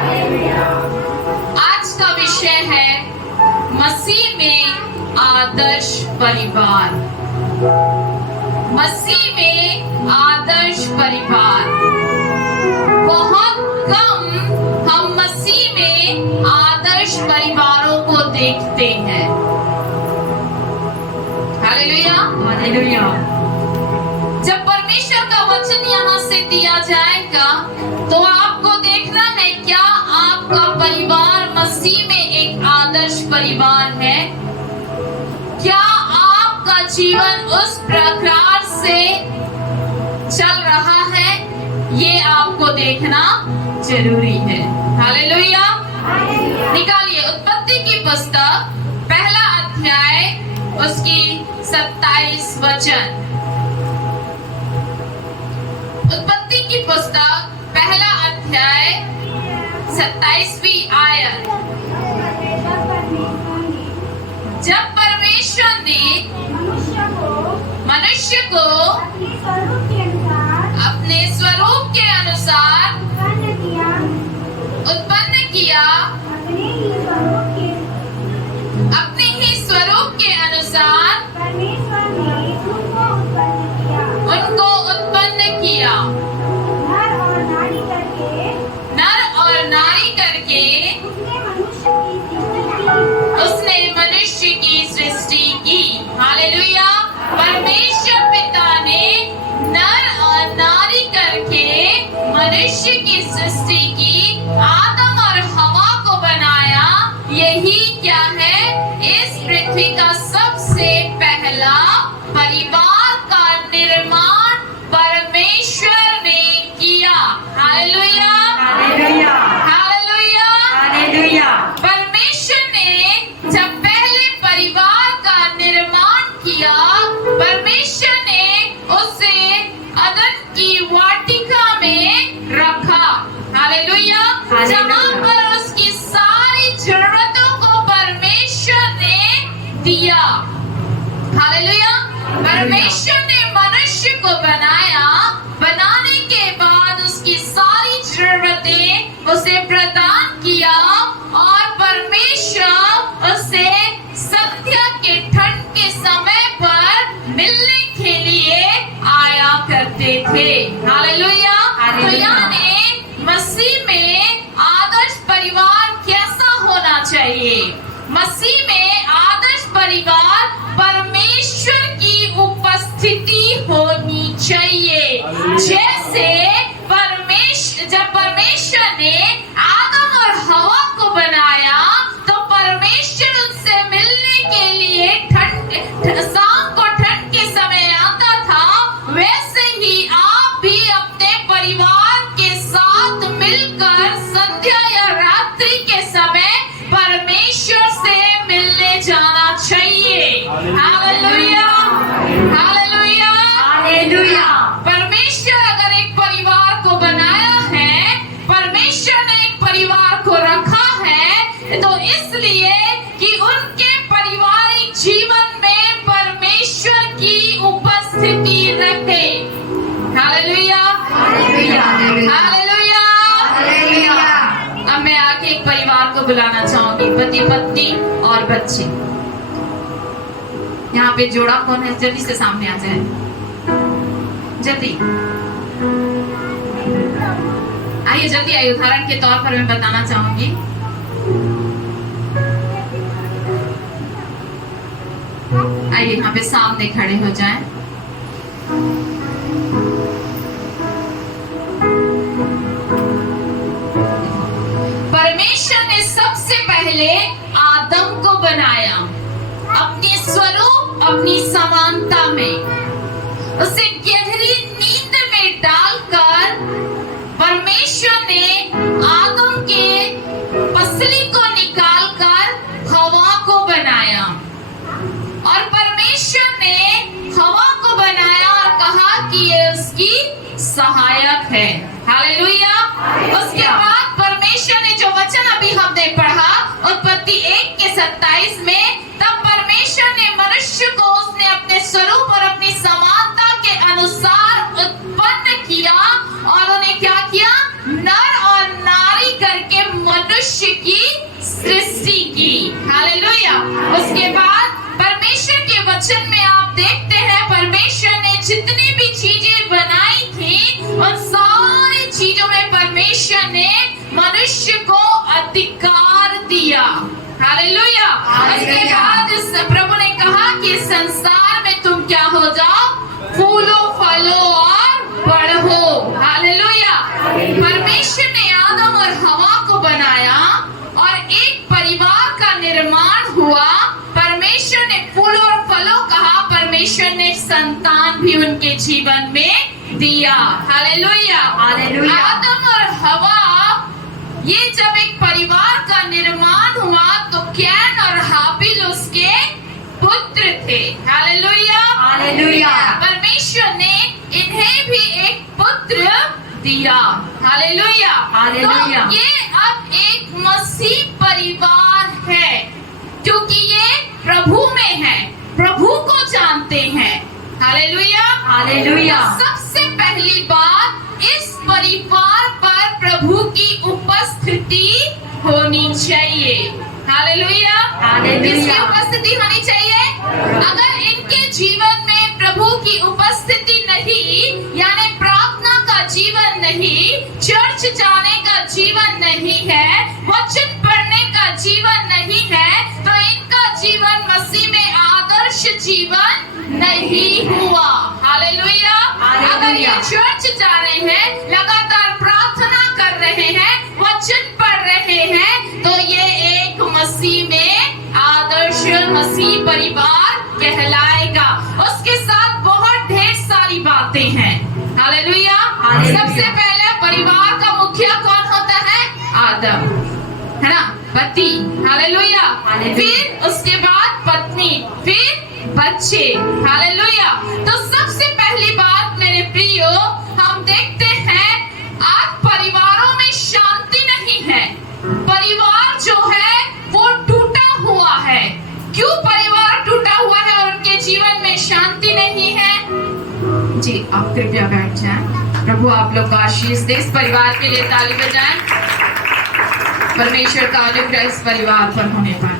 आज का विषय है मसीह में आदर्श परिवार। मसीह में आदर्श परिवार। बहुत कम हम मसीह में आदर्श परिवारों को देखते हैं। Hallelujah, hallelujah. जब परमेश्वर का वचन यहाँ से दिया जाएगा तो आपको देखना है क्या आपका परिवार मसीह में एक आदर्श परिवार है। क्या आपका जीवन उस प्रकार से चल रहा है, ये आपको देखना जरूरी है। हालेलुया। निकालिए उत्पत्ति की पुस्तक पहला अध्याय उसकी 27 वचन। उत्पत्ति की पुस्तक पहला अध्याय 27वीं आयत। जब परमेश्वर ने मनुष्य को अपने स्वरूप के अनुसार उत्पन्न किया, अपने ही स्वरूप के अनुसार उनको उत्पन्न किया। नर और नारी करके उसने मनुष्य की सृष्टि की। हालेलुया। परमेश्वर पिता ने नर और नारी करके मनुष्य की सृष्टि की, आदम और हवा को बनाया। यही क्या है? इस पृथ्वी का सबसे पहला परिवार का निर्माण परमेश्वर ने किया। Hallelujah, hallelujah, hallelujah, hallelujah. परमेश्वर ने जब पहले परिवार का निर्माण किया, परमेश्वर ने उसे अदन की वाटिका में रखा। हालेलुया। जहाँ पर उसकी सारी जरूरतों को परमेश्वर ने दिया। हालेलुया। परमेश्वर ने मनुष्य को बनाया, बनाने के बाद उसकी सारी जरूरतें उसे प्रदान किया और परमेश्वर उसे संध्या के ठंड के समय पर मिलने के लिए आया करते थे। हालेलुया। तो यानी मसीह में आदर्श परिवार कैसा होना चाहिए? मसीह में आदर्श परिवार परमेश्वर की उपस्थिति होनी चाहिए। जैसे जब परमेश्वर ने आदम और हवा को बनाया तो परमेश्वर उनसे मिलने के लिए शाम को ठंड के समय आता था, वैसे ही आप भी अपने परिवार के साथ मिलकर संध्या या रात्रि के समय परमेश्वर से मिलने जाना चाहिए। Hallelujah, hallelujah, hallelujah. परमेश्वर अगर एक परिवार को बनाया है, परमेश्वर ने एक परिवार को रखा है, तो इसलिए कि उनके पारिवारिक जीवन में परमेश्वर की उपस्थिति रखे। Hallelujah, hallelujah, hallelujah, hallelujah. अब मैं आगे एक परिवार को बुलाना चाहूंगी, पति पत्नी और बच्चे। यहाँ पे जोड़ा कौन है? जल्दी से सामने आ जाए, जल्दी आइए, जल्दी आइए। उदाहरण के तौर पर मैं बताना चाहूंगी। आइए यहाँ पे सामने खड़े हो जाएं। परमेश्वर ने सबसे पहले आदम को बनाया अपने स्वरूप, अपनी समानता में। उसे गहरी नींद में डालकर परमेश्वर ने आदम के पसली को निकालकर हवा को बनाया और परमेश्वर ने हवा को बनाया और कहा कि ये उसकी सहायक है। हालेलुया। उसके बाद परमेश्वर ने जो वचन अभी हमने पढ़ा उत्पत्ति 1 के 27 में, तब परमेश्वर ने मनुष्य को उसने अपने स्वरूप और अपनी समानता के अनुसार उत्पन्न किया और उन्हें क्या किया? नर और नारी करके मनुष्य की सृष्टि की। हालेलुया। उसके बाद परमेश्वर के वचन में आप देखते हैं परमेश्वर ने जितनी भी चीजें बनाई थी उन सारी चीजों में परमेश्वर ने मनुष्य को अधिकार दिया। हालेलुया। उसके बाद इस प्रभु ने कहा कि संसार में तुम क्या हो जाओ, फूलो फलो और बढ़ो। हालेलुया। परमेश्वर ने आदम और हवा को बनाया और एक परिवार का निर्माण हुआ। परमेश्वर ने फूलों और फलों कहा, परमेश्वर ने संतान भी उनके जीवन में दिया। हालेलुया। आदम और हवा ये जब एक परिवार का निर्माण हुआ तो कैन और हाबिल उसके पुत्र थे। हालेलुया। परमेश्वर ने इन्हें भी एक पुत्र दिया। हालेलुया। तो ये अब एक मसीह परिवार है क्योंकि ये प्रभु में है, प्रभु को जानते हैं। हालेलुया। सबसे पहली बात, इस परिवार पर प्रभु की उपस्थिति होनी चाहिए। हालेलुया। किसकी उपस्थिति होनी चाहिए? अगर इनके जीवन में प्रभु की उपस्थिति नहीं, यानी प्रार्थना का जीवन नहीं, चर्च जाने का जीवन नहीं है, वचन पढ़ने का जीवन नहीं है, तो इनका जीवन मसीह में आदर्श जीवन नहीं हुआ। हालेलुया। अगर ये चर्च जा रहे हैं, लगातार प्रार्थना कर रहे हैं, वचन पढ़ रहे हैं, तो ये एक मसीह में आदर्श मसीह परिवार कहलाएगा। उसके साथ बहुत ढेर सारी बातें हैं। हालेलुया। सबसे पहले परिवार का मुखिया कौन होता है? आदम, है ना, पति। हालेलुया। फिर उसके बाद पत्नी, फिर बच्चे। हालेलुया। तो सबसे पहली बात मेरे प्रियो, हम देखते हैं आज परिवारों में शांति नहीं है। परिवार जो है वो टूटा हुआ है। क्यों परिवार टूटा हुआ है और उनके जीवन में शांति नहीं है? जी आप कृपया बैठ जाएं। प्रभु आप लोग का आशीष दे। इस परिवार के लिए ताली बजाएं। परमेश्वर का अनुग्रह इस परिवार पर होने पर।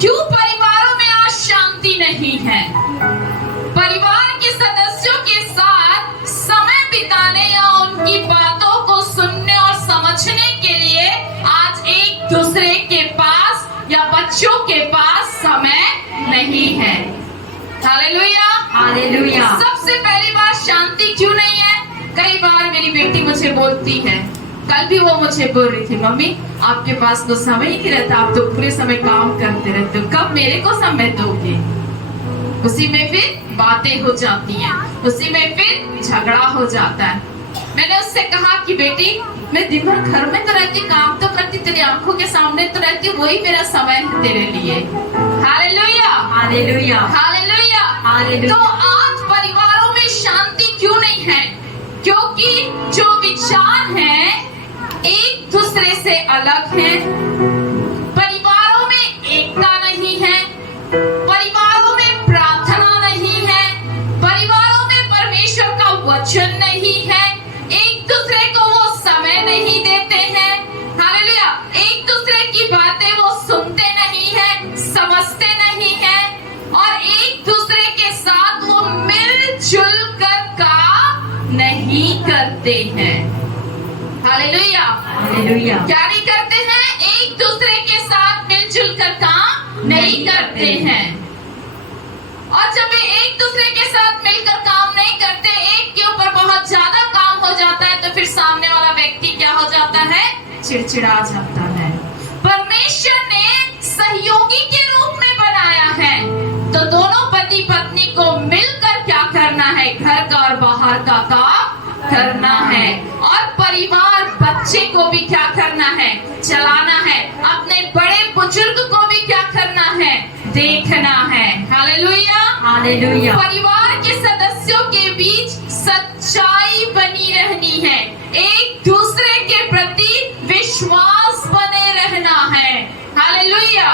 क्यों परिवारों में आज शांति नहीं है? परिवार के सदस्यों के साथ समय बिताने या उनकी बातों को सुनने और समझने के लिए आज एक दूसरे के पास या बच्चों के पास समय नहीं है। हालेलुया। सबसे पहली बात, शांति क्यों नहीं है? कई बार मेरी बेटी मुझे बोलती है, कल भी वो मुझे बोल रही थी, मम्मी आपके पास तो समय ही नहीं रहता, आप तो पूरे समय काम करते रहते हो, कब मेरे को समय दोगे? उसी में फिर बातें हो जाती हैं, उसी में फिर झगड़ा हो जाता है। मैंने उससे कहा कि बेटी मैं दिन भर घर में तो रहती, काम तो करती, तेरी आंखों के सामने तो रहती, वही मेरा समय है तेरे लिए। हालेलुया। तो आज परिवारों में शांति क्यों नहीं है? क्योंकि जो विचार हैं एक दूसरे से अलग हैं। परिवारों में एकता नहीं है, परिवारों में प्रार्थना नहीं है, परिवारों में परमेश्वर का वचन नहीं है, एक दूसरे को वो समय नहीं देते हैं। हालेलुया। एक दूसरे की बातें वो सुनते नहीं है, समझते नहीं है, और एक दूसरे के साथ वो मिलजुल कर काम नहीं करते हैं। हालेलुया। क्या नहीं करते हैं? एक दूसरे के साथ मिलजुल कर काम नहीं करते हैं। और जब ये एक दूसरे के साथ मिलकर काम नहीं करते, एक के ऊपर बहुत ज्यादा काम हो जाता है, तो फिर सामने वाला व्यक्ति क्या हो जाता है? चिड़चिड़ा जाता है। परमेश्वर ने सहयोगी के रूप में बनाया है, तो दोनों पति पत्नी को मिलकर क्या करना है? घर का और बाहर का काम करना है। और परिवार बच्चे को भी क्या करना है? चलाना है। अपने बड़े बुजुर्ग को भी क्या करना है? देखना है। हालेलुया। परिवार के सदस्यों के बीच सच्चाई बनी रहनी है, एक दूसरे के प्रति विश्वास बने रहना है। हालेलुया।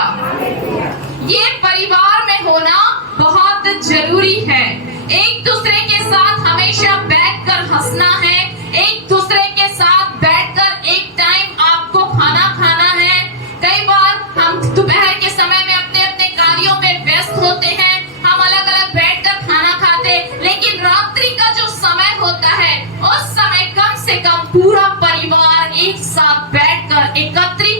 ये परिवार में होना बहुत जरूरी है। एक दूसरे के साथ हमेशा बैठकर हंसना है, एक दूसरे के साथ बैठकर एक टाइम आपको खाना खाना है,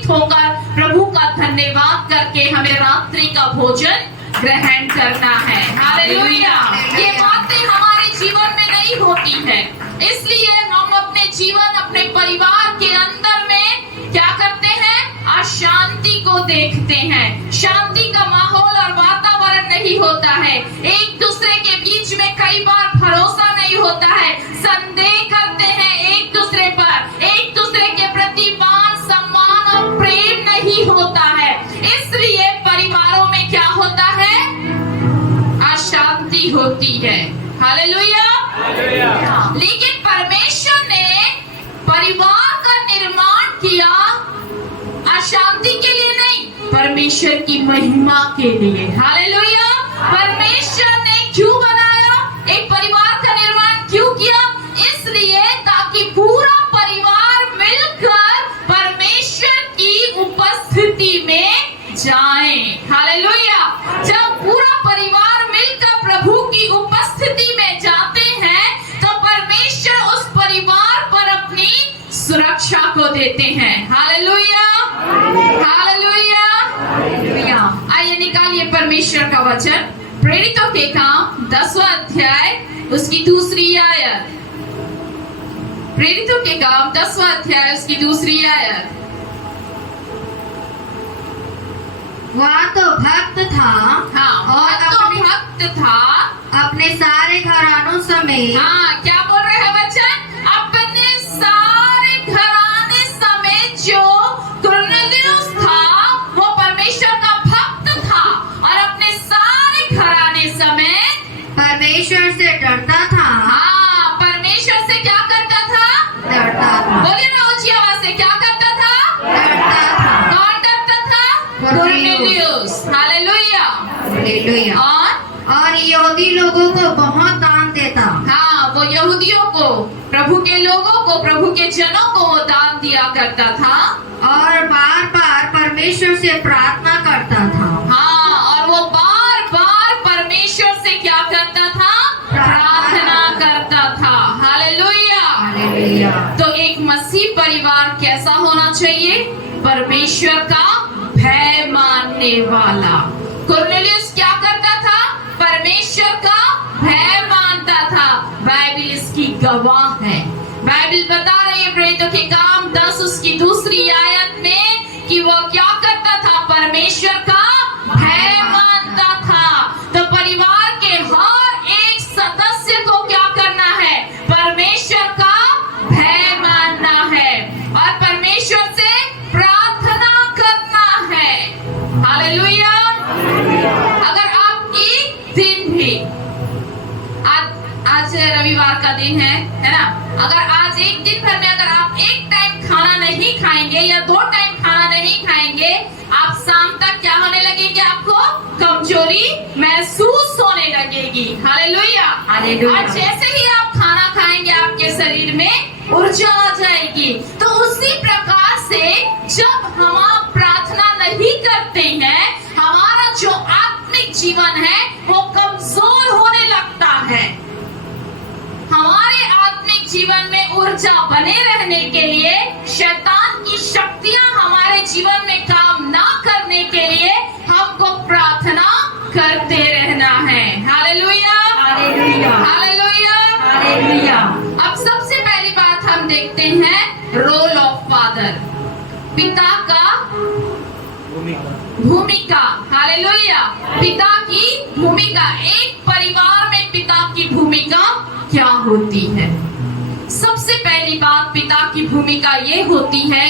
उपस्थित होकर प्रभु का धन्यवाद करके हमें रात्रि का भोजन ग्रहण करना है। हालेलुया। ये बातें हमारे जीवन में नहीं होती है, इसलिए हम अपने जीवन, अपने परिवार के अंदर में क्या करते हैं? अशांति को देखते हैं। शांति का माहौल और वातावरण नहीं होता है। एक दूसरे के बीच में कई बार भरोसा नहीं होता है। संदेह करते हैं एक दूसरे पर, एक दूसरे के प्रति मान सम्मान और प्रेम नहीं होता है। इसलिए परिवारों में क्या होता है? अशांति होती है। हालेलुया। लेकिन परमेश्वर ने परिवार का निर्माण किया अशांति के लिए नहीं, परमेश्वर की महिमा के लिए। हालेलुया। परमेश्वर ने क्यों बनाया? एक परिवार का निर्माण क्यों किया? इसलिए ताकि पूरा परिवार मिलकर परमेश्वर की उपस्थिति में जाए। हालेलुया। जब पूरा परिवार मिलकर प्रभु की उपस्थिति में जाते हैं तो परमेश्वर उस परिवार पर अपनी सुरक्षा को देते हैं। हालेलुया। हालेलुया। आइए निकालिए परमेश्वर का वचन, प्रेरितों के काम 10वां अध्याय उसकी दूसरी आयत। प्रेरितों के काम 10वां अध्याय उसकी दूसरी आयत। वह तो भक्त था, हाँ, और तो भक्त था अपने सारे घरानों समेत। हाँ, क्या बोल रहे हैं वचन? अपने सारे घराने समेत जो कुरनेलियुस था वो परमेश्वर का भक्त था और अपने सारे घराने समेत परमेश्वर से डरता था। हाँ, परमेश्वर से क्या करता था? डरता था। बोलिए ना ऊंची आवाज से, क्या करता था? डरता था। कौन डरता था? कुरनेलियुस। हालेलुया। हालेलुया। और यहूदी लोगों को बहुत दान देता। हाँ, वो यहूदियों को, प्रभु के लोगों को, प्रभु के जनों को वो दान दिया करता था और बार बार परमेश्वर से प्रार्थना करता था। हाँ, और वो बार बार परमेश्वर से क्या करता था? प्रार्थना करता था। हालेलुया। हालेलुया। तो एक मसीह परिवार कैसा होना चाहिए? परमेश्वर का भय मानने वाला। कुरनेलियुस क्या करता था? परमेश्वर का भय मानता था। बाइबल इसकी गवाह है। बाइबल बता रही है प्रेरितों के काम 10 उसकी दूसरी आयत में कि वो क्या करता था? परमेश्वर का भय मानता था। तो परिवार के हर एक सदस्य को क्या करना है? परमेश्वर का भय मानना है और परमेश्वर से प्रार्थना करना है। हालेलुया। अगर आप एक दिन भी, आज रविवार का दिन है ना? अगर आज एक दिन भर में अगर आप एक टाइम खाना नहीं खाएंगे या 2 टाइम खाना नहीं खाएंगे, आप शाम तक क्या होने लगेंगे? आपको कमजोरी महसूस होने लगेगी। हालेलुया। हालेलुया। और जैसे ही आप खाना खाएंगे आपके शरीर में ऊर्जा आ जाएगी। तो उसी प्रकार से जब हम प्रार्थना नहीं करते हैं, हमारा जो आत्मिक जीवन है वो कमजोर होने लगता है। हमारे आत्मिक जीवन में ऊर्जा बने रहने के लिए, शैतान की शक्तियां हमारे जीवन में काम ना करने के लिए हमको प्रार्थना करते रहना है। हालेलुया। हालेलुया। हालेलुया। हालेलुया। अब सबसे पहली बात हम देखते हैं रोल ऑफ फादर, पिता का भूमिका। हालेलुया। पिता की भूमिका। एक परिवार में पिता की भूमिका क्या होती है? सबसे पहली बात पिता की भूमिका ये होती है,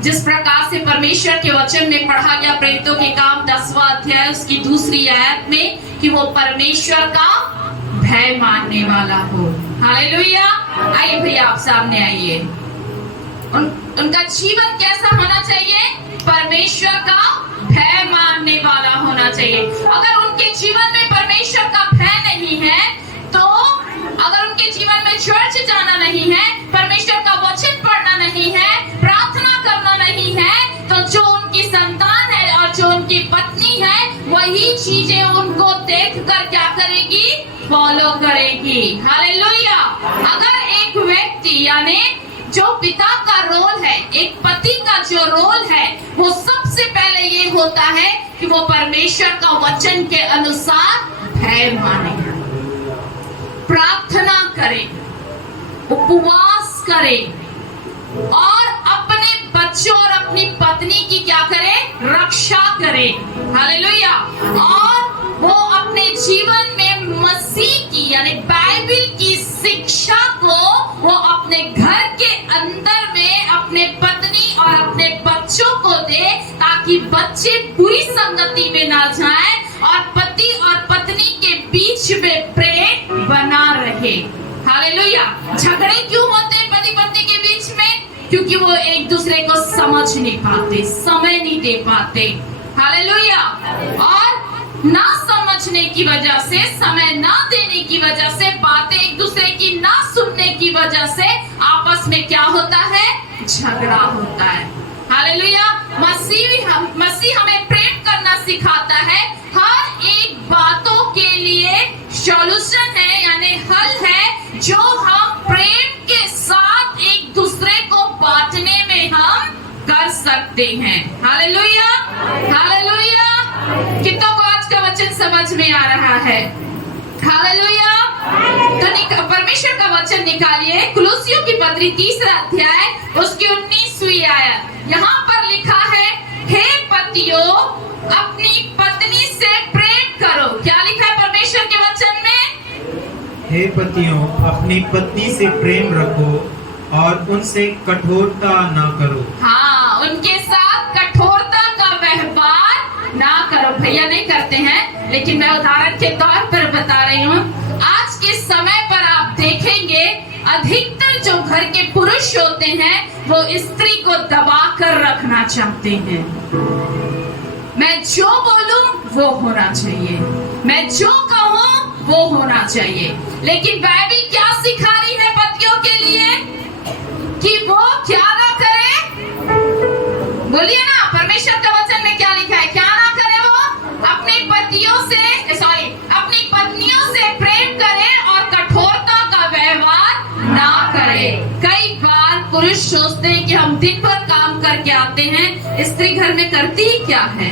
जिस प्रकार से परमेश्वर के वचन में पढ़ा गया प्रेरितों के काम 10वां अध्याय उसकी दूसरी आयत में, कि वो परमेश्वर का भय मानने वाला हो। हालेलुया। आइए भैया आप सामने आइए। उनका जीवन कैसा होना चाहिए? परमेश्वर का भय मानने वाला होना चाहिए। अगर उनके जीवन में परमेश्वर का भय नहीं है, तो अगर उनके जीवन में चर्च जाना नहीं है, परमेश्वर का वचन पढ़ना नहीं है, प्रार्थना करना नहीं है, तो जो उनकी संतान है और जो उनकी पत्नी है वही चीजें उनको देखकर क्या करेगी? फॉलो करेगी। हालेलुया। अगर एक व्यक्ति यानी जो पिता का रोल है, एक पति का जो रोल है, वो सबसे पहले ये होता है कि वो परमेश्वर का वचन के अनुसार भय माने, प्रार्थना करे, उपवास करे और अपने बच्चों और अपनी पत्नी की क्या करे, रक्षा करे। हालेलुया। और वो अपने जीवन में मसीह की यानी बाइबल की शिक्षा को वो अपने घर के अंदर में अपने पत्नी और अपने बच्चों को दे, ताकि बच्चे बुरी संगति में ना जाएं और पति और पत्नी के बीच में प्रेम बना रहे। हालेलुया। झगड़े क्यों होते हैं पति पत्नी के बीच में? क्योंकि वो एक दूसरे को समझ नहीं पाते, समय नहीं दे पाते। हालेलुया। और ना समझने की वजह से, समय ना देने की वजह से, बातें एक दूसरे की ना सुनने की वजह से आपस में क्या होता है, झगड़ा होता है। हालेलुया। मसीह हमें प्रेम करना सिखाता है। हर एक बातों के लिए सॉल्यूशन है यानी हल है, जो हम प्रेम के साथ एक दूसरे को बांटने में हम कर सकते हैं। हालेलुया। हालेलुया। कितनों को आज का वचन समझ में आ रहा है? हालेलुया। तो परमेश्वर का वचन निकालिए, कुलुस्सियों की पत्री 3 अध्याय उसकी 19वीं आयत। यहाँ पर लिखा है, हे पतियों अपनी पत्नी से प्रेम करो। क्या लिखा है परमेश्वर के वचन में? हे पतियों अपनी पत्नी से प्रेम रखो और उनसे कठोरता ना करो। हाँ, उनके साथ कठोरता का व्यवहार ना करो। भैया नहीं करते हैं, लेकिन मैं उदाहरण के तौर पर बता रही हूँ। आज के समय पर आप देखेंगे अधिकतर जो घर के पुरुष होते हैं वो स्त्री को दबा कर रखना चाहते हैं। मैं जो बोलूं वो होना चाहिए, मैं जो कहूं वो होना चाहिए। लेकिन बाइबल क्या सिखा रही है पतियों के लिए कि वो क्या ना करे? बोलिए ना, परमेश्वर के वचन में क्या लिखा है? क्या ना करे? वो अपनी अपनी पत्नियों से प्रेम करे और कठोरता का व्यवहार ना करे। कई बार पुरुष सोचते हैं कि हम दिन भर काम करके आते हैं, स्त्री घर में करती ही क्या है?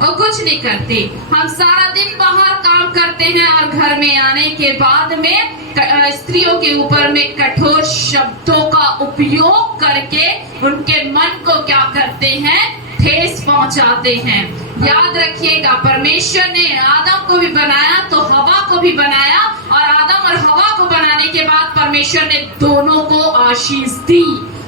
और कुछ नहीं करती। हम सारा दिन बाहर काम करते हैं और घर में आने के बाद में स्त्रियों के ऊपर में कठोर शब्दों का उपयोग करके उनके मन को क्या करते हैं, ठेस पहुंचाते हैं। याद रखिएगा, परमेश्वर ने आदम को भी बनाया तो हवा को भी बनाया, और आदम और हवा को बनाने के बाद परमेश्वर ने दोनों को आशीष दी।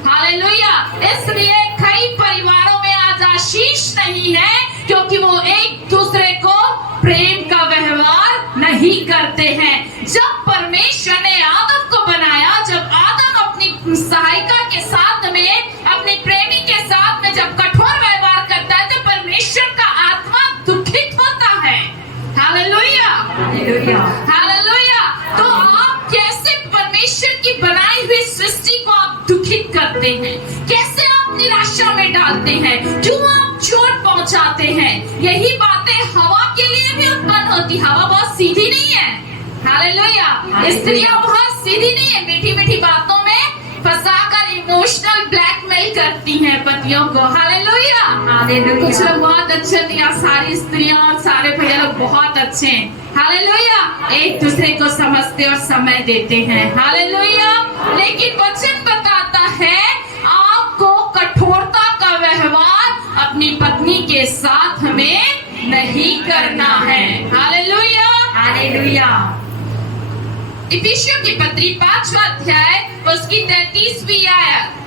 हालेलुया। इसलिए कई परिवारों में आज आशीष नहीं है क्योंकि वो एक दूसरे को प्रेम का व्यवहार नहीं करते हैं। जब परमेश्वर ने आदम को बनाया, जब आदम अपनी सहायिका के साथ में, अपने प्रेमी के साथ में जब कठोर व्यवहार करता है तो परमेश्वर का आत्मा दुखित होता है। हालेलुया। हालेलुया। तो आप कैसे परमेश्वर की बनाई हुई सृष्टि को आप दुखित करते हैं? कैसे आप निराशा में डालते हैं? क्यों आप चोट पहुंचाते हैं? यही बातें हवा के लिए भी उत्पन्न होती। हवा बहुत सीधी नहीं है। हालेलुया। स्त्रियां बहुत सीधी नहीं है, मीठी मीठी बातों में फंसाकर इमोशनल ब्लैकमेल करती हैं पतियों को। हालेलुया। कुछ लोग बहुत अच्छे हैं, सारी स्त्रियां और सारे भैया लोग बहुत अच्छे हैं। हालेलुया। एक दूसरे को समझते और समय देते हैं। हालेलुया। लेकिन वचन बताता है आपको कठोरता का व्यवहार अपनी पत्नी के साथ में नहीं करना है। हालेलुया। हालेलुया। इफिसियों की पत्री 5वां अध्याय उसकी 33वीं आयत।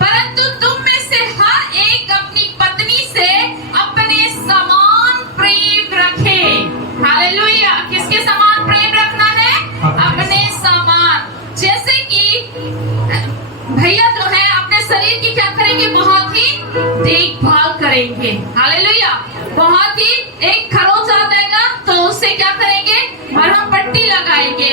परंतु तुम में से हर एक अपनी पत्नी से अपने समान प्रेम रखे। हालेलुया। किसके समान प्रेम रखना है? अपने समान। जैसे कि भैया जो है अपने शरीर की क्या करेंगे? बहुत ही देखभाल करेंगे। हालेलुया। बहुत ही, एक खरोच आ जाएगा तो उससे क्या करेंगे? मरहम पट्टी लगाएंगे,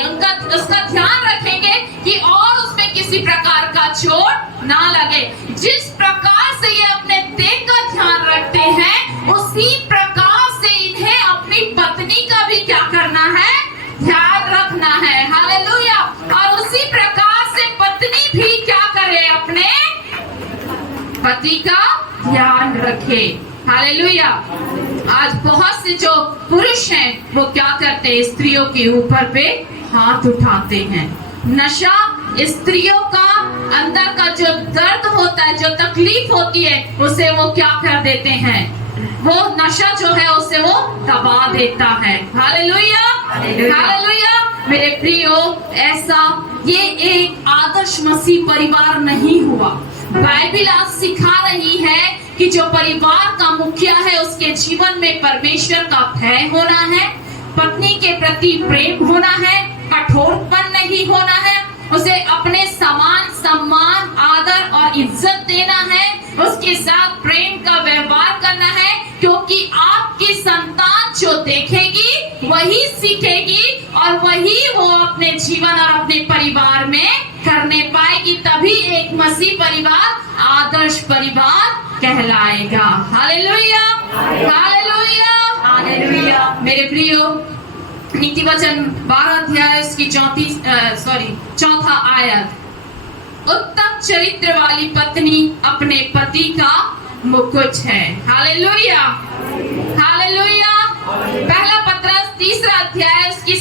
उसका ध्यान रखेंगे कि और उसमें किसी प्रकार का चोट ना लगे। जिस प्रकार से ये अपने देह का ध्यान रखते हैं, उसी प्रकार से इन्हें अपनी पत्नी का भी क्या करना है? ध्यान रखना है। हालेलुया। और उसी प्रकार से पत्नी भी क्या करे? अपने पति का ध्यान रखे। हालेलुया। आज बहुत से जो पुरुष हैं वो क्या करते हैं, स्त्रियों के ऊपर पे हाथ उठाते हैं। नशा स्त्रियों का अंदर का जो दर्द होता है, जो तकलीफ होती है, उसे वो क्या कर देते हैं, वो नशा जो है उसे वो दबा देता है। Hallelujah, hallelujah. मेरे प्रियो, ऐसा ये एक आदर्श मसीह परिवार नहीं हुआ। बाइबल आज सिखा रही है कि जो परिवार का मुखिया है उसके जीवन में परमेश्वर का भय होना है, पत्नी के प्रति प्रेम होना है, कठोरपन नहीं होना है, उसे अपने समान सम्मान, आदर और इज्जत देना है, उसके साथ प्रेम का व्यवहार करना है, क्योंकि आपकी संतान जो देखेगी वही सीखेगी और वही वो अपने जीवन और अपने परिवार में करने पाएगी। तभी एक मसीह परिवार आदर्श परिवार कहलाएगा। Hallelujah, hallelujah, hallelujah. मेरे प्रियो, नीति वचन 12 अध्याय उसकी चौथा आयत, उत्तम चरित्र वाली पत्नी अपने पति का मुकुट है। Hallelujah, hallelujah. पहला पत्रस 3 अध्याय उसकी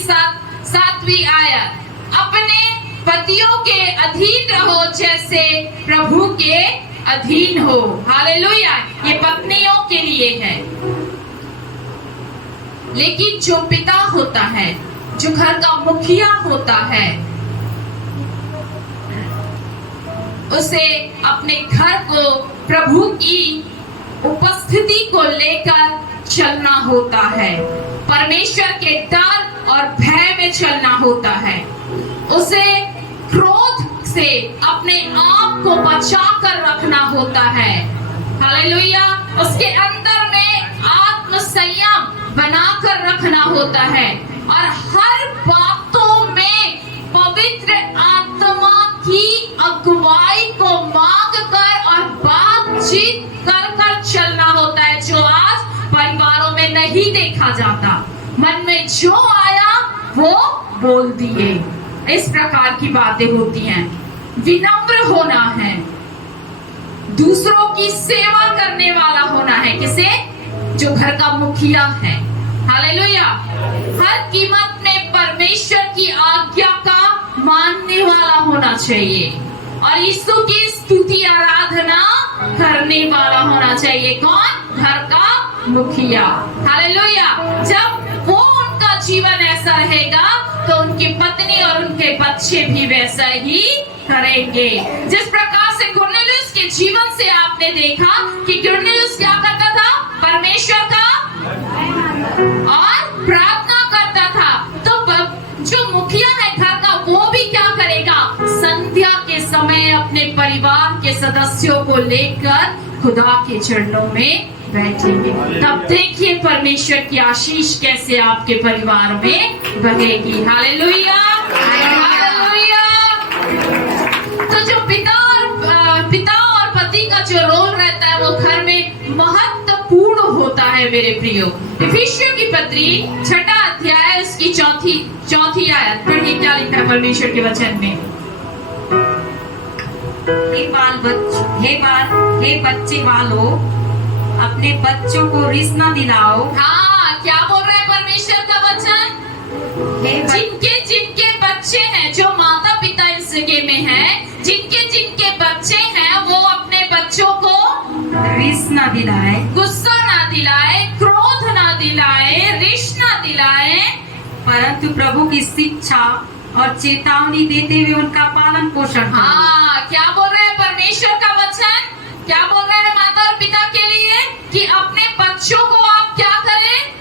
7वीं आयत, अपने पतियों के अधीन रहो जैसे प्रभु के अधीन हो। हालेलुया। ये पत्नियों के लिए है। लेकिन जो पिता होता है, जो घर का मुखिया होता है, उसे अपने घर को प्रभु की उपस्थिति को लेकर चलना होता है, परमेश्वर के डर और भय में चलना होता है, उसे क्रोध से अपने आप को बचा कर रखना होता है। हालेलुया। उसके अंदर में आत्म संयम बनाकर रखना होता है और हर बातों में पवित्र आत्मा की अगुवाई को मांग कर और बातचीत कर कर चलना होता है, जो आज परिवारों में नहीं देखा जाता। मन में जो आया वो बोल दिए, इस प्रकार की बातें होती हैं। विनम्र होना है, दूसरों की सेवा करने वाला होना है। किसे? जो घर का मुखिया है। हालेलुया। हर कीमत में परमेश्वर की आज्ञा का मानने वाला होना चाहिए और यीशु की स्तुति आराधना करने वाला होना चाहिए। कौन? घर का मुखिया। हालेलुया। जब वो उनका जीवन ऐसा रहेगा तो उनकी पत्नी और उनके बच्चे भी वैसा ही करेंगे। जिस प्रकार से कुरनेलियुस के जीवन से आपने देखा कि कुरनेलियुस क्या करता था? परमेश्वर का और प्रार्थना करता था। तो जो मुखिया है घर का, वो भी क्या करेगा? संध्या के समय अपने परिवार के सदस्यों को लेकर खुदा के चरणों में बैठेंगे। तब देखिए परमेश्वर की आशीष कैसे आपके परिवार में बहेगी। Hallelujah, hallelujah. तो जो पिता और पति का जो रोल रहता है वो घर में महत्वपूर्ण होता है। मेरे प्रियो, इफिसियों की पत्री 6 अध्याय उसकी चौथी आयत पढ़िए, क्या लिखा है परमेश्वर के वचन में। हे बच्चे वालों, अपने बच्चों को रिस न दिलाओ। हाँ, क्या बोल रहा है परमेश्वर का वचन? जिनके बच्चे हैं, जो माता पिता इस जगह में हैं, जिनके बच्चे हैं, वो अपने बच्चों को रिस न दिलाए, गुस्सा ना दिलाए, क्रोध ना दिलाए, रिश ना दिलाए, परंतु प्रभु की शिक्षा और चेतावनी देते हुए उनका पालन पोषण। हाँ, क्या बोल रहे हैं परमेश्वर का वचन? क्या बोल रहे हैं माता और पिता के लिए? कि अपने बच्चों को आप क्या करें?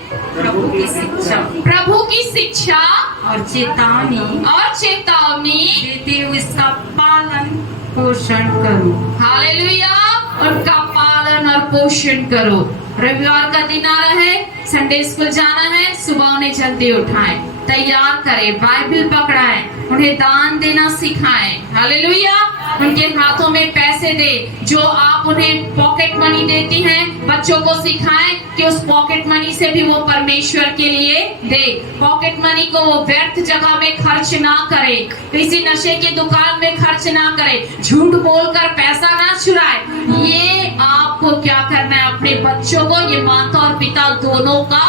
प्रभु की शिक्षा और चेतावनी देते हुए इसका पालन पोषण करो। हालेलुया। उनका पालन और पोषण करो। रविवार का दिन आ रहा है, संडे स्कूल जाना है, सुबह उन्हें जल्दी उठाएं, तैयार करें, बाइबल पकड़ाएं, उन्हें दान देना सिखाएं। हालेलुया। उनके हाथों में पैसे दे। जो आप उन्हें पॉकेट मनी देती हैं, बच्चों को सिखाएं कि उस पॉकेट मनी से भी वो परमेश्वर के लिए दे। पॉकेट मनी को वो व्यर्थ जगह में खर्च ना करे, किसी नशे की दुकान में खर्च ना करे, झूठ बोलकर पैसा ना चुराए। ये आपको क्या करना है? अपने बच्चों को, ये माता और पिता दोनों का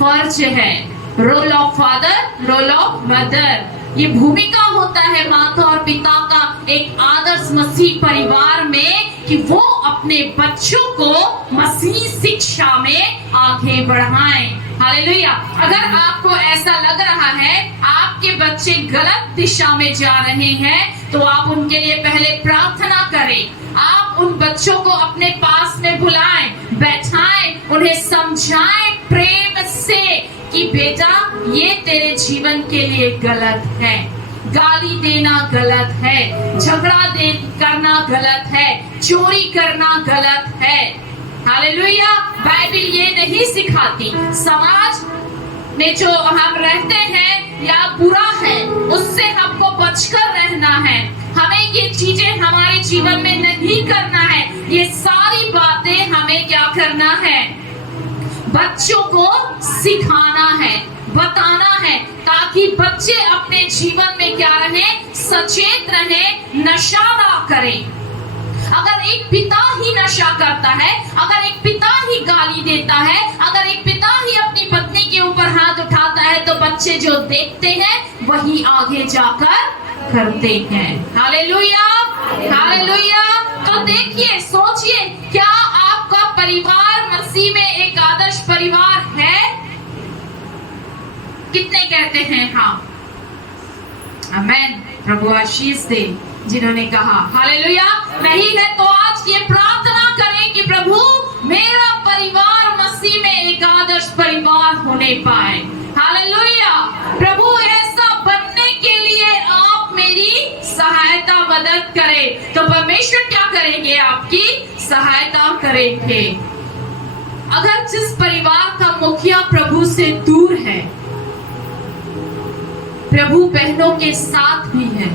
फर्ज है। Role of father, role of mother, ये भूमिका होता है माता और पिता का एक आदर्श मसीह परिवार में कि वो अपने बच्चों को मसीह शिक्षा में आगे बढ़ाएं। हालेलुया। अगर आपको ऐसा लग रहा है आपके बच्चे गलत दिशा में जा रहे हैं, तो आप उनके लिए पहले प्रार्थना करें। आप उन बच्चों को अपने पास में बुलाएं, बैठाएं, उन्हें समझाएं प्रेम से कि बेटा ये तेरे जीवन के लिए गलत है, गाली देना गलत है, झगड़ा करना गलत है, चोरी करना गलत है। हालेलुया। बाइबल ये नहीं सिखाती। समाज में जो हम रहते हैं या बुरा है, उससे हमको बचकर रहना है। हमें ये चीजें हमारे जीवन में नहीं करना है। ये सारी बातें हमें क्या करना है? बच्चों को सिखाना है, बताना है, ताकि बच्चे अपने जीवन में क्या रहे? सचेत रहे, नशा ना करें। अगर एक पिता ही नशा करता है, अगर एक पिता ही गाली देता है, अगर एक पिता ही अपनी पत्नी के ऊपर हाथ उठाता है, तो बच्चे जो देखते हैं वही आगे जाकर करते हैं। Hallelujah, hallelujah. तो देखिए, सोचिए, क्या आपका परिवार मसीह में एक आदर्श परिवार है? कितने कहते हैं हाँ? आमेन। प्रभु आशीष दे जिन्होंने कहा हालेलुया। नहीं है तो आज ये प्रार्थना करें कि प्रभु मेरा परिवार मसीह में एक आदर्श परिवार होने पाए। हालेलुया। प्रभु ऐसा बनने के लिए आप मेरी सहायता मदद करें, तो परमेश्वर क्या करेंगे? आपकी सहायता करेंगे। अगर जिस परिवार का मुखिया प्रभु से दूर है, प्रभु बहनों के साथ भी है,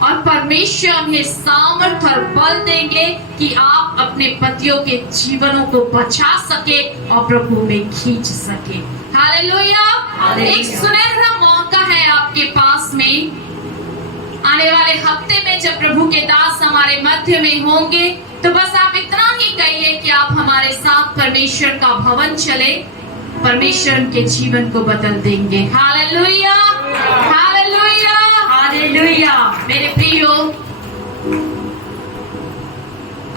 और परमेश्वर उन्हें सामर्थ और बल देंगे कि आप अपने पतियों के जीवनों को बचा सके और प्रभु में खींच सके। हालेलुया। एक सुनहरा मौका है आपके पास में। आने वाले हफ्ते में जब प्रभु के दास हमारे मध्य में होंगे, तो बस आप इतना ही कहिए कि आप हमारे साथ परमेश्वर का भवन चले, परमेश्वर उनके जीवन को बदल देंगे। Hallelujah, hallelujah, hallelujah. मेरे प्रियो,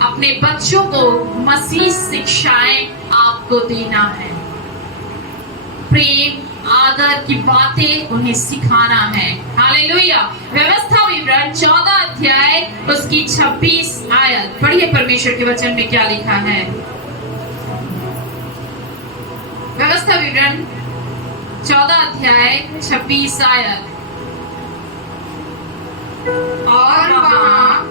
अपने बच्चों को मसीह शिक्षाएं आपको देना है। प्रेम, आदर की बातें उन्हें सिखाना है। हालेलुया। व्यवस्था विवरण 14 अध्याय उसकी 26 आयत पढ़िए। परमेश्वर के वचन में क्या लिखा है? व्यवस्था विवरण 14 अध्याय 26 आयत। और वहाँ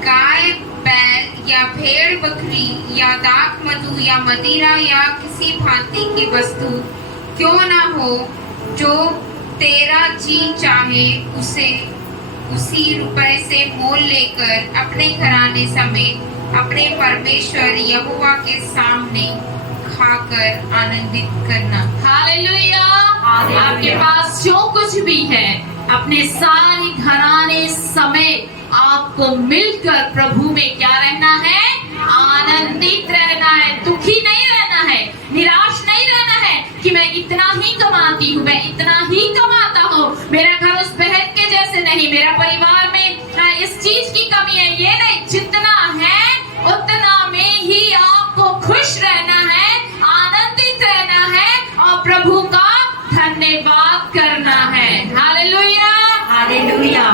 गाय, बैल या भेड़ बकरी या दाख मधु या मदिरा या किसी भांति की वस्तु क्यों ना हो, जो तेरा जी चाहे उसे उसी रुपए से मोल लेकर अपने घराने समेत अपने परमेश्वर यहोवा के सामने खाकर आनंदित करना। हालेलुया। आपके पास जो कुछ भी है, अपने सारे घराने समेत आपको मिलकर प्रभु में क्या रहना है? आनंदित रहना है। दुखी नहीं रहना है, निराश नहीं रहना है कि मैं इतना ही कमाती हूँ, मैं इतना ही कमाता हूँ, मेरा घर उस बहन के जैसे नहीं, मेरा परिवार में इस चीज की कमी है। ये नहीं, जितना है उतना में ही आपको खुश रहना है, आनंदित रहना है और प्रभु का धन्यवाद करना है। Hallelujah, hallelujah.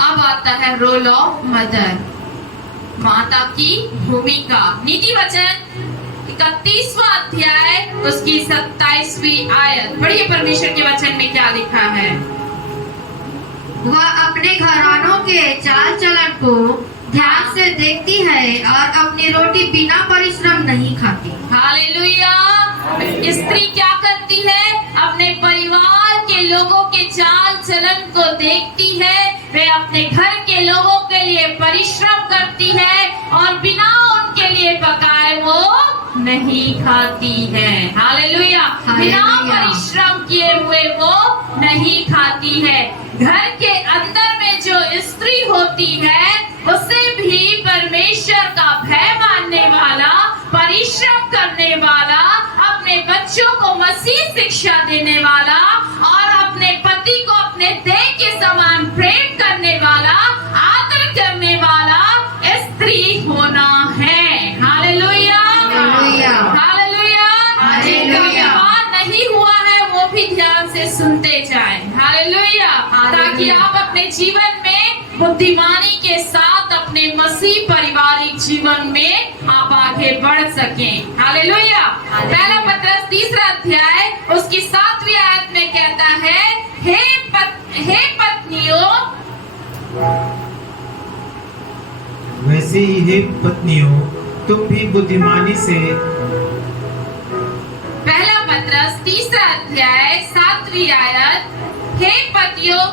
अब आता है रोल ऑफ मदर, माता की भूमिका। नीति वचन 31वां अध्याय उसकी 27वीं आयत पढ़िए। परमेश्वर के वचन में क्या लिखा है? वह अपने घरानों के चाल चलन को ध्यान से देखती है और अपनी रोटी बिना परिश्रम नहीं खाती। हालेलुया। स्त्री क्या करती है? अपने परिवार के लोगों के चाल चलन को देखती है वे अपने घर के लोगों के लिए परिश्रम करती है और बिना उनके लिए पकाए वो नहीं खाती है। हालेलुया। बिना परिश्रम किए हुए वो नहीं खाती है। घर के अंदर में जो स्त्री होती है उसे भी परमेश्वर का भय मानने वाला, परिश्रम करने वाला, अपने बच्चों को मसीह शिक्षा देने वाला और अपने पति को अपने देह के समान प्रेम करने वाला, आदर करने वाला स्त्री होना है। हालेलुया। हालेलुया। जिनका विवाह नहीं हुआ है वो भी ध्यान से सुनते जाएं। हालेलुया। ताकि आप अपने जीवन में बुद्धिमानी के साथ अपने मसीह पारिवारिक जीवन में आप आगे बढ़ सकें। हालेलुया। पहला पत्रस 3 अध्याय उसकी 7वीं आयत में कहता है, हे पत्नियों, वैसे ही हे पत्नियों, तुम भी बुद्धिमानी से। पहला पत्रस 3 अध्याय 7वीं आयत, हे पतियों,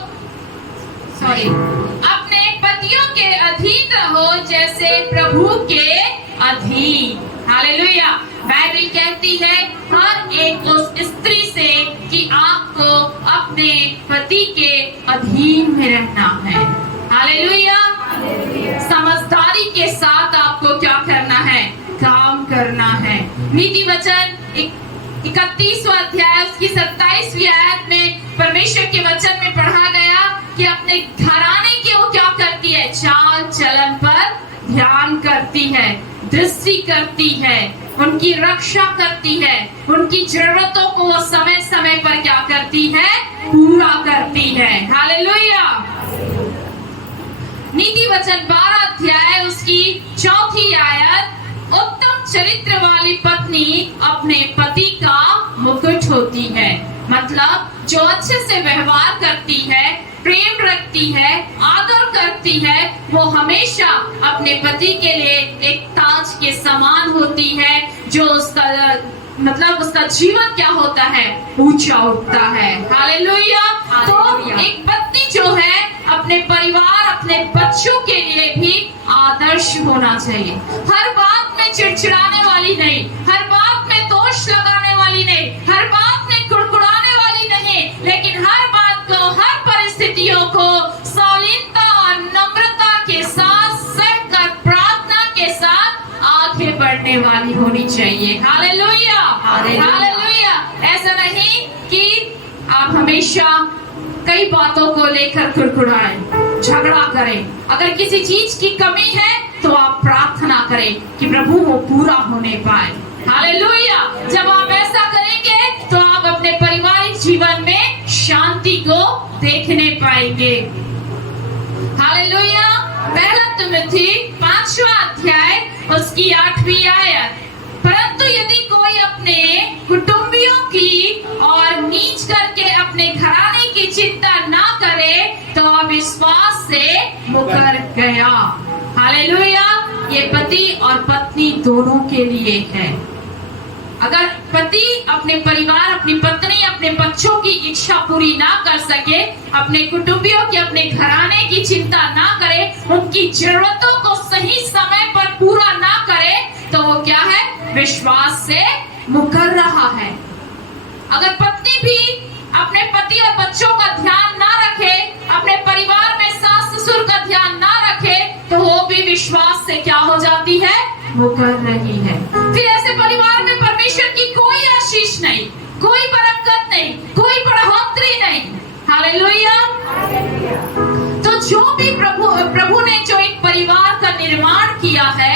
अपने पतियों के अधीन रहो जैसे प्रभु के अधीन। हालेलुया। बाइबल कहती है हर एक उस स्त्री से कि आपको अपने पति के अधीन में रहना है। हालेलुया। समझदारी के साथ आपको क्या करना है? काम करना है। नीति वचन 31वां अध्याय उसकी 27वीं आयत में परमेश्वर के वचन में पढ़ा गया कि अपने घराने के वो क्या करती है? चाल चलन पर ध्यान करती है, दृष्टि करती है, उनकी रक्षा करती है, उनकी जरूरतों को वो समय समय पर क्या करती है? पूरा करती है। हालेलुया। नीति वचन 12 अध्याय उसकी 4थी आयत, उत्तम चरित्र वाली पत्नी अपने पति का मुकुट होती है। मतलब जो अच्छे से व्यवहार करती है, प्रेम रखती है, आदर करती है, वो हमेशा अपने पति के लिए एक ताज के समान होती है, जो उसका मतलब उसका जीवन क्या होता है? ऊंचा उठता है। हालेलुया। तो एक पत्नी जो है अपने परिवार, अपने बच्चों के लिए भी आदर्श होना चाहिए। हर बात में चिड़चिड़ाने वाली नहीं, हर बात में दोष लगाने वाली नहीं, हर बात में कुड़कुड़ाने वाली नहीं, लेकिन हर बात को, हर परिस्थितियों को शालीनता और नम्रता के साथ सहकर प्रार्थना के साथ आगे बढ़ने वाली होनी चाहिए। हालेलुया। हालेलुया। ऐसा नहीं कि आप हमेशा कई बातों को लेकर कुड़कुड़ाएं, झगड़ा करें। अगर किसी चीज की कमी है तो आप प्रार्थना करें कि प्रभु वो पूरा होने पाए। हालेलुया। जब आप ऐसा करेंगे तो आप अपने पारिवारिक जीवन में शांति को देखने पाएंगे। हालेलुया। पहला तिमोथी 5वां अध्याय उसकी 8वीं आयत, परंतु यदि कोई अपने कुटुंबियों की और नीच करके अपने घराने की चिंता ना करे तो अविश्वास से मुकर गया। हालेलुया। ये पति और पत्नी दोनों के लिए है। अगर पति अपने परिवार, अपनी पत्नी, अपने बच्चों की इच्छा पूरी ना कर सके, अपने कुटुंबियों की, अपने घराने की चिंता ना करे, उनकी जरूरतों को सही समय पर पूरा ना करे, तो वो क्या है? विश्वास से मुकर रहा है। अगर पत्नी भी अपने पति और बच्चों का ध्यान ना रखे, अपने परिवार में सास ससुर का ध्यान ना रखे, तो वो भी विश्वास से क्या हो जाती है? मुकर रही है। फिर ऐसे परिवार में परमेश्वर की कोई आशीष नहीं, कोई बरकत नहीं, कोई बढ़ोतरी नहीं। हालेलुया। तो जो भी प्रभु ने जो एक परिवार का निर्माण किया है,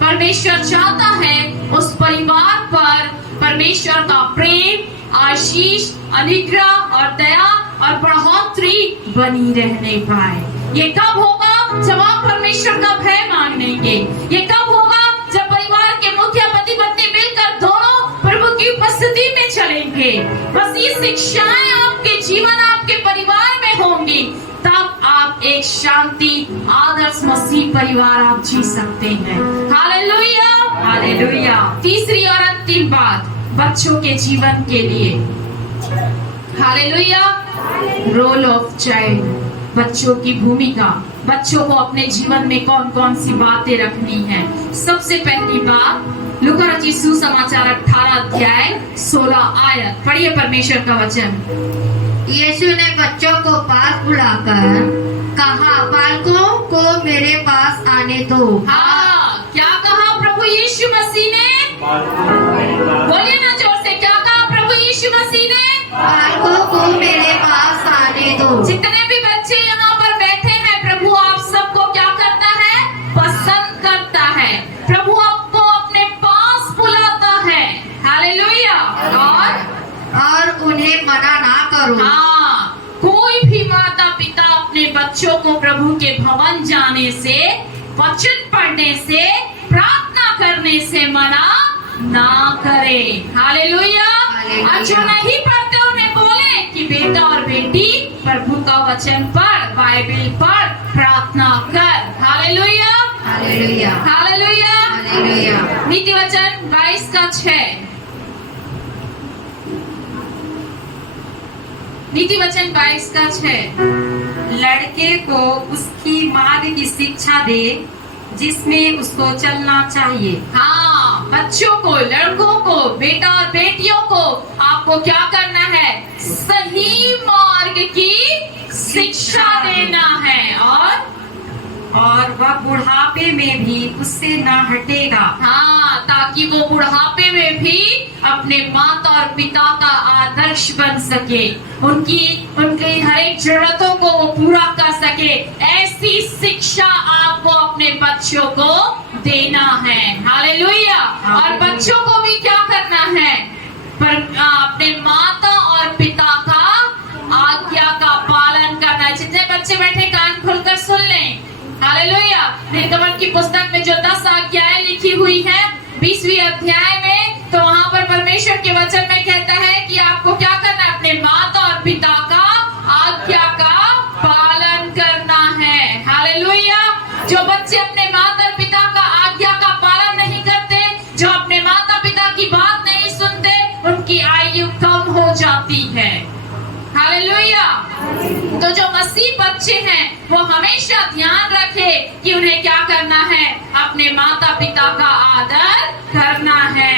परमेश्वर चाहता है उस परिवार पर परमेश्वर का प्रेम, आशीष, अनुग्रह और दया और बढ़ोतरी बनी रहने पाए। ये कब होगा? जब आप परमेश्वर का भय मांगेंगे। ये कब होगा? जब परिवार के मुखिया पति पत्नी मिलकर दोनों प्रभु की उपस्थिति में चलेंगे। बस ये शिक्षाएं आपके जीवन, आपके परिवार में होंगी, तब आप एक शांति, आदर्श मसीह परिवार आप जी सकते हैं। हालेलुया। हालेलुया। तीसरी और अंतिम बात बच्चों के जीवन के लिए। हालेलुया। Role of child. बच्चों की भूमिका, बच्चों को अपने जीवन में कौन कौन सी बातें रखनी है। सबसे पहली बात, लूका रचित सुसमाचार 18 अध्याय 16 आयत, पढ़िए परमेश्वर का वचन। यीशु ने बच्चों को पास बुलाकर कहा, बालकों को मेरे पास आने दो। हाँ, क्या कहा प्रभु यीशु मसीह ने? बोलिए ना जोर से, क्या कहा प्रभु यीशु मसीह ने? बालकों को मेरे पास आने दो। जितने भी बच्चे यहाँ पर बैठे हैं, प्रभु आप सबको क्या करता है? पसंद करता है। प्रभु आपको अपने पास बुलाता है। हालेलुया। और उन्हें मना ना करो। हाँ, कोई भी माता पिता अपने बच्चों को प्रभु के भवन जाने से, वचन पढ़ने से, प्रार्थना करने से मना ना करे। हालेलुया। और जो नहीं पढ़ते उन्हें बोले कि बेटा और बेटी प्रभु का वचन पढ़, बाइबल पढ़, प्रार्थना कर। Hallelujah, hallelujah, hallelujah, hallelujah. नीति वचन 22:6। नीति वचन 22:6। लड़के को उसकी मार्ग की शिक्षा दे जिसमें उसको चलना चाहिए। हाँ, बच्चों को, लड़कों को, बेटा और बेटियों को आपको क्या करना है? सही मार्ग की शिक्षा देना है। और वह बुढ़ापे में भी उससे न हटेगा। हाँ, ताकि वो बुढ़ापे में भी अपने माता और पिता का आदर्श बन सके, उनकी हर एक जरूरतों को वो पूरा कर सके। ऐसी शिक्षा आपको अपने बच्चों को देना है। हालेलुया। और बच्चों को भी क्या करना है? अपने माता और पिता का आज्ञा का पालन करना है। जितने बच्चे बैठे कान खोलकर सुन लें। हालेलुया। निर्गमन की पुस्तक में जो 10 आज्ञाएं लिखी हुई है 20वीं अध्याय में, तो वहाँ पर परमेश्वर के वचन में कहता है कि आपको क्या करना है? अपने माता और पिता का आज्ञा का पालन करना है। हालेलुया। जो बच्चे अपने माता और पिता का आज्ञा का पालन नहीं करते, जो अपने माता पिता की बात नहीं सुनते, उनकी आयु कम हो जाती है। हालेलुया। तो जो मसीह बच्चे हैं वो हमेशा ध्यान रखे कि उन्हें क्या करना है? अपने माता पिता का आदर करना है।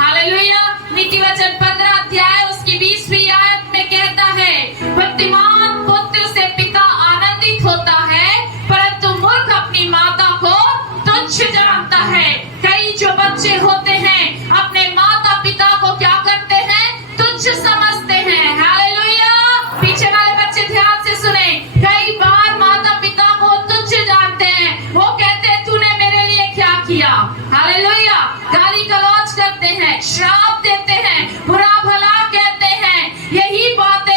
हालेलुया। नीति वचन 15 अध्याय उसकी 20वीं आयत में कहता है, बुद्धिमान पुत्र से पिता आनंदित होता है, परंतु मूर्ख अपनी माता को तुच्छ जानता है। कई जो बच्चे होते हैं अपने माता पिता को क्या करते हैं? तुच्छ समझते हैं। हालेलुया। पीछे वाले बच्चे ध्यान से सुने। कई बार माता पिता को तुच्छ जानते हैं। वो कहते हैं तूने मेरे लिए क्या किया? हालेलुया। गाली गलौज करते हैं, श्राप देते हैं, बुरा भला कहते हैं। यही बातें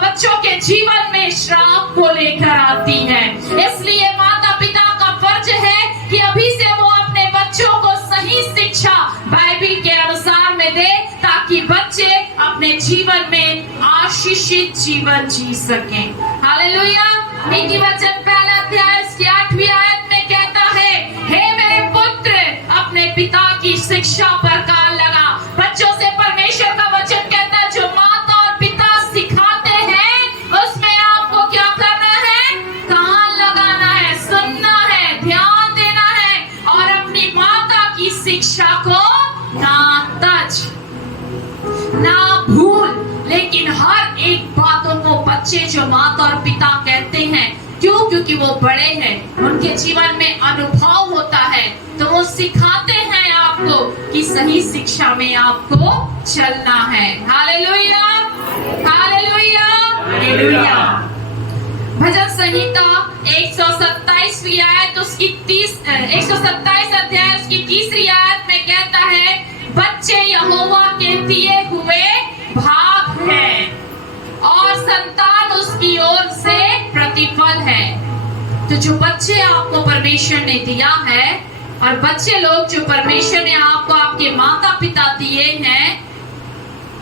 बच्चों के जीवन में श्राप को लेकर आती है। इसलिए माता पिता का फर्ज है कि अभी से वो अपने बच्चों को सही शिक्षा बाइबल के अनुसार में दे, ताकि बच्चे अपने जीवन में आशीषित जीवन जी सकें। हालेलुया। नीति वचन 1 अध्याय इसकी 8वीं आयत में कहता है, हे मेरे पुत्र, अपने पिता की शिक्षा पर कान लगा। बच्चों से परमेश्वर का वचन कहता है, जो माता और पिता सिखाते हैं उसमें आपको क्या करना है? कान लगाना है, सुनना है, ध्यान देना है, और अपनी माता की शिक्षा को ना तज, ना भूल। लेकिन हर एक बातों को बच्चे जो माता और पिता कहते हैं, क्यों? क्योंकि वो बड़े हैं, उनके जीवन में अनुभव होता है, तो वो सिखाते हैं आपको कि सही शिक्षा में आपको चलना है। Hallelujah, hallelujah, hallelujah. भजन संहिता 127वीं आयत उसकी 127 अध्याय उसकी 3री आयत में कहता है, बच्चे यहोवा के दिए हुए भाग है और संतान उसकी ओर से प्रतिफल है। तो जो बच्चे आपको परमेश्वर ने दिया है, और बच्चे लोग जो परमेश्वर ने आपको आपके माता पिता दिए हैं,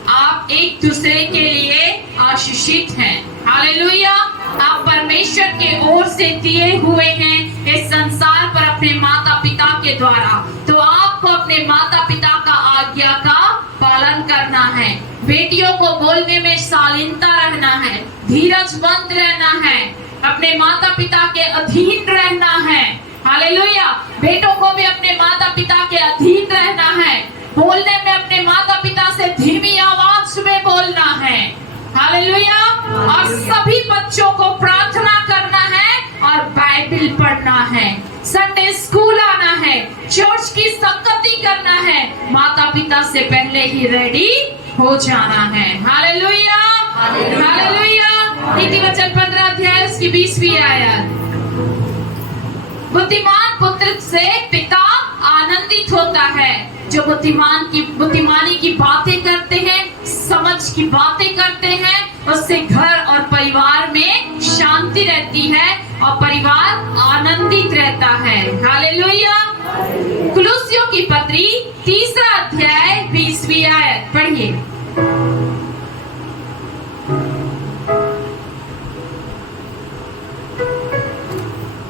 आप एक दूसरे के लिए आशीषित हैं। हालेलुया। आप परमेश्वर के ओर से दिए हुए हैं इस संसार पर अपने माता पिता के द्वारा। तो आपको अपने माता पिता का आज्ञा का पालन करना है। बेटियों को बोलने में शालीनता रहना है, धीरजमंद रहना है, अपने माता पिता के अधीन रहना है। हालेलुया। बेटों को भी अपने माता पिता के अधीन रहना है। बोलने में अपने माता पिता से धीमी आवाज में बोलना है। हालेलुया। और सभी बच्चों को प्रार्थना करना है और बाइबल पढ़ना है, संडे स्कूल आना है, चर्च की संगति करना है, माता पिता से पहले ही रेडी हो जाना है। Hallelujah, hallelujah. नीति वचन 15 अध्याय उसकी 20वीं आयत। बुद्धिमान पुत्र से पिता आनंदित होता है। जो बुद्धिमानी की बातें करते हैं, समझ की बातें करते हैं, उससे घर और परिवार में शांति रहती है और परिवार आनंदित रहता है। हालेलुया। कुलुस्सियों की पत्री 3 अध्याय 20वीं आयत पढ़िए।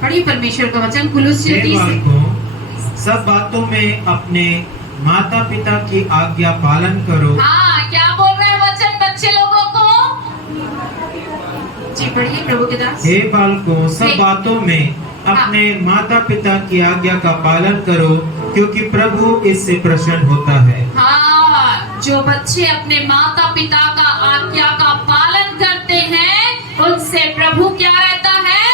पढ़िए परमेश्वर का वचन। कुलुस्सियों हे 3। बालकों, सब बातों में अपने माता पिता की आज्ञा पालन करो। हाँ, क्या बोल रहे हैं वचन बच्चे लोगों को? जी पढ़िए प्रभु के दास। हे बालकों, सब बातों में अपने माता पिता की आज्ञा का पालन करो, क्योंकि प्रभु इससे प्रसन्न होता है। हाँ, जो बच्चे अपने माता पिता का आज्ञा का पालन करते हैं, उनसे प्रभु क्या रहता है?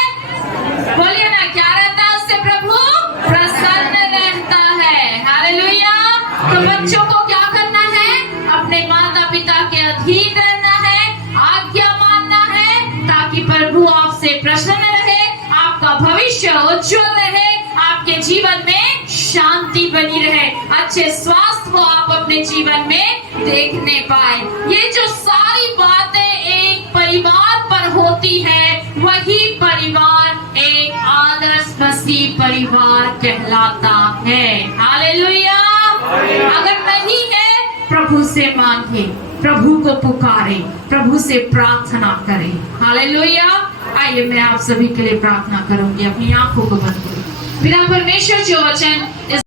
बोलिए ना, क्या रहता है उससे? प्रभु प्रसन्न रहता है। हालेलुया। तो बच्चों को क्या करना है? अपने माता पिता के अधीन रहना है, आज्ञा मानना है, ताकि प्रभु आपसे प्रसन्न रहे, आपका भविष्य उज्जवल रहे, आपके जीवन में शांति बनी रहे, अच्छे स्वास्थ्य को आप अपने जीवन में देखने पाए। ये जो सारी बातें एक परिवार पर होती है, वही परिवार एक आदर्श मसीह परिवार कहलाता है। हालेलुया। अगर नहीं है, प्रभु से मांगे, प्रभु को पुकारे, प्रभु से प्रार्थना करें। हालेलुया। आइए मैं आप सभी के लिए प्रार्थना करूंगी। अपनी आंखों को बंद करें। पिता परमेश्वर जो वचन